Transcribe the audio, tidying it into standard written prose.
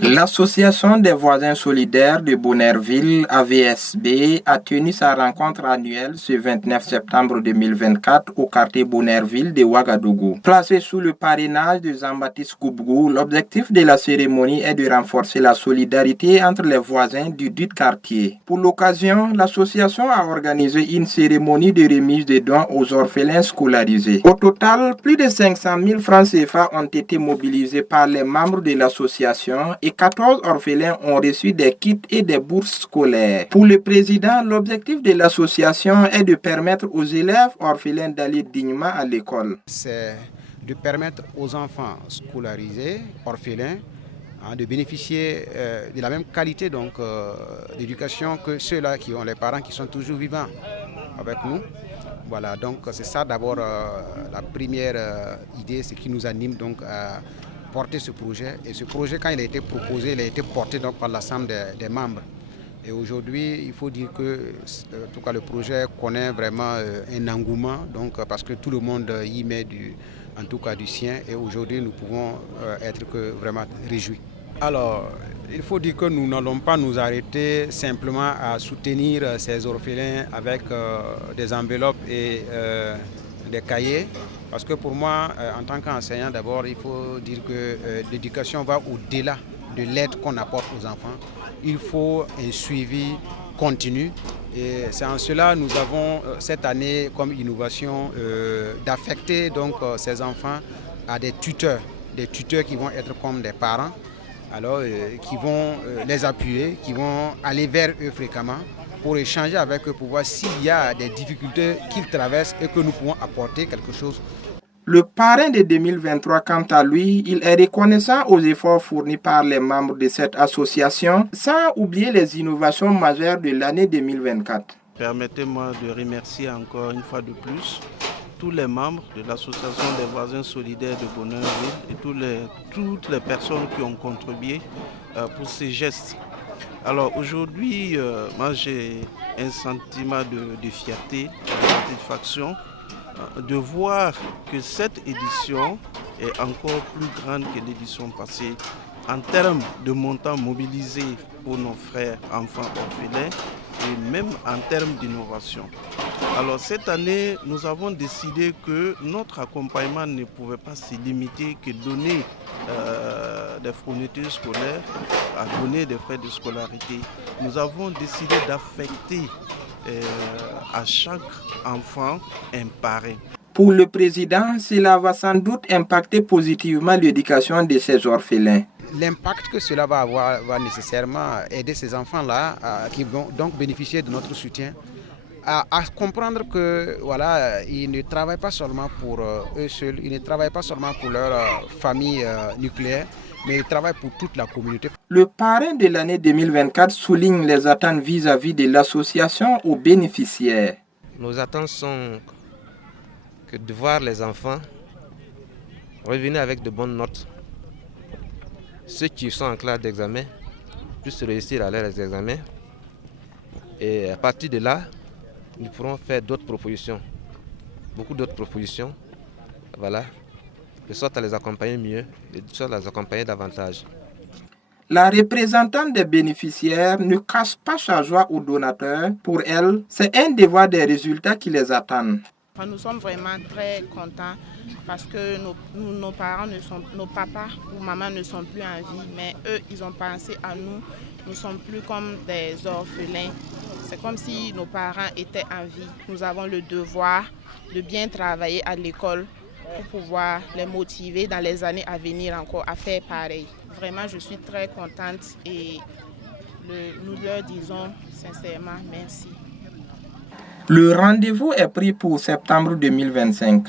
L'Association des voisins solidaires de Bonerville, AVSB, a tenu sa rencontre annuelle ce 29 septembre 2024 au quartier Bonerville de Ouagadougou. Placé sous le parrainage de Jean-Baptiste Koubgou, l'objectif de la cérémonie est de renforcer la solidarité entre les voisins du dit quartier. Pour l'occasion, l'association a organisé une cérémonie de remise de dons aux orphelins scolarisés. Au total, plus de 500 000 francs CFA ont été mobilisés par les membres de l'association et 14 orphelins ont reçu des kits et des bourses scolaires. Pour le président, l'objectif de l'association est de permettre aux élèves orphelins d'aller dignement à l'école. C'est de permettre aux enfants scolarisés, orphelins, de bénéficier de la même qualité d'éducation que ceux-là qui ont les parents qui sont toujours vivants avec nous. Voilà, donc c'est ça d'abord la première idée, ce qui nous anime donc à porter ce projet. Et ce projet, quand il a été proposé, il a été porté donc par l'ensemble des membres. Et aujourd'hui, il faut dire que en tout cas, le projet connaît vraiment un engouement, donc, parce que tout le monde y met en tout cas du sien. Et aujourd'hui, nous pouvons être que vraiment réjouis. Alors, il faut dire que nous n'allons pas nous arrêter simplement à soutenir ces orphelins avec des enveloppes et des cahiers. Parce que pour moi, en tant qu'enseignant, d'abord, il faut dire que l'éducation va au-delà de l'aide qu'on apporte aux enfants. Il faut un suivi continu. Et c'est en cela que nous avons cette année comme innovation d'affecter donc ces enfants à des tuteurs qui vont être comme des parents, alors qui vont les appuyer, qui vont aller vers eux fréquemment pour échanger avec eux, pour voir s'il y a des difficultés qu'ils traversent et que nous pouvons apporter quelque chose. Le parrain de 2023, quant à lui, il est reconnaissant aux efforts fournis par les membres de cette association, sans oublier les innovations majeures de l'année 2024. Permettez-moi de remercier encore une fois de plus tous les membres de l'association des voisins solidaires de Bonerville et toutes les personnes qui ont contribué pour ces gestes. Alors aujourd'hui, moi j'ai un sentiment de fierté, de satisfaction, de voir que cette édition est encore plus grande que l'édition passée en termes de montants mobilisés pour nos frères enfants orphelins et même en termes d'innovation. Alors cette année, nous avons décidé que notre accompagnement ne pouvait pas se limiter que donner des fournitures scolaires, à donner des frais de scolarité. Nous avons décidé d'affecter à chaque enfant un parrain. Pour le président, cela va sans doute impacter positivement l'éducation de ces orphelins. L'impact que cela va avoir va nécessairement aider ces enfants-là qui vont donc bénéficier de notre soutien à comprendre que voilà, ils ne travaillent pas seulement pour eux seuls, ils ne travaillent pas seulement pour leur famille nucléaire, mais ils travaillent pour toute la communauté. Le parrain de l'année 2024 souligne les attentes vis-à-vis de l'association aux bénéficiaires. Nos attentes sont que de voir les enfants revenir avec de bonnes notes. Ceux qui sont en classe d'examen puissent réussir à leurs examens. Et à partir de là, nous pourrons faire d'autres propositions, beaucoup d'autres propositions, voilà, de sorte à les accompagner mieux, de sorte à les accompagner davantage. La représentante des bénéficiaires ne cache pas sa joie aux donateurs. Pour elle, c'est un devoir des résultats qui les attendent. Nous sommes vraiment très contents parce que nos parents nos papas ou maman ne sont plus en vie, mais eux, ils ont pensé à nous. Nous ne sommes plus comme des orphelins. C'est comme si nos parents étaient en vie. Nous avons le devoir de bien travailler à l'école pour pouvoir les motiver dans les années à venir encore à faire pareil. Vraiment, je suis très contente et nous leur disons sincèrement merci. Le rendez-vous est pris pour septembre 2025.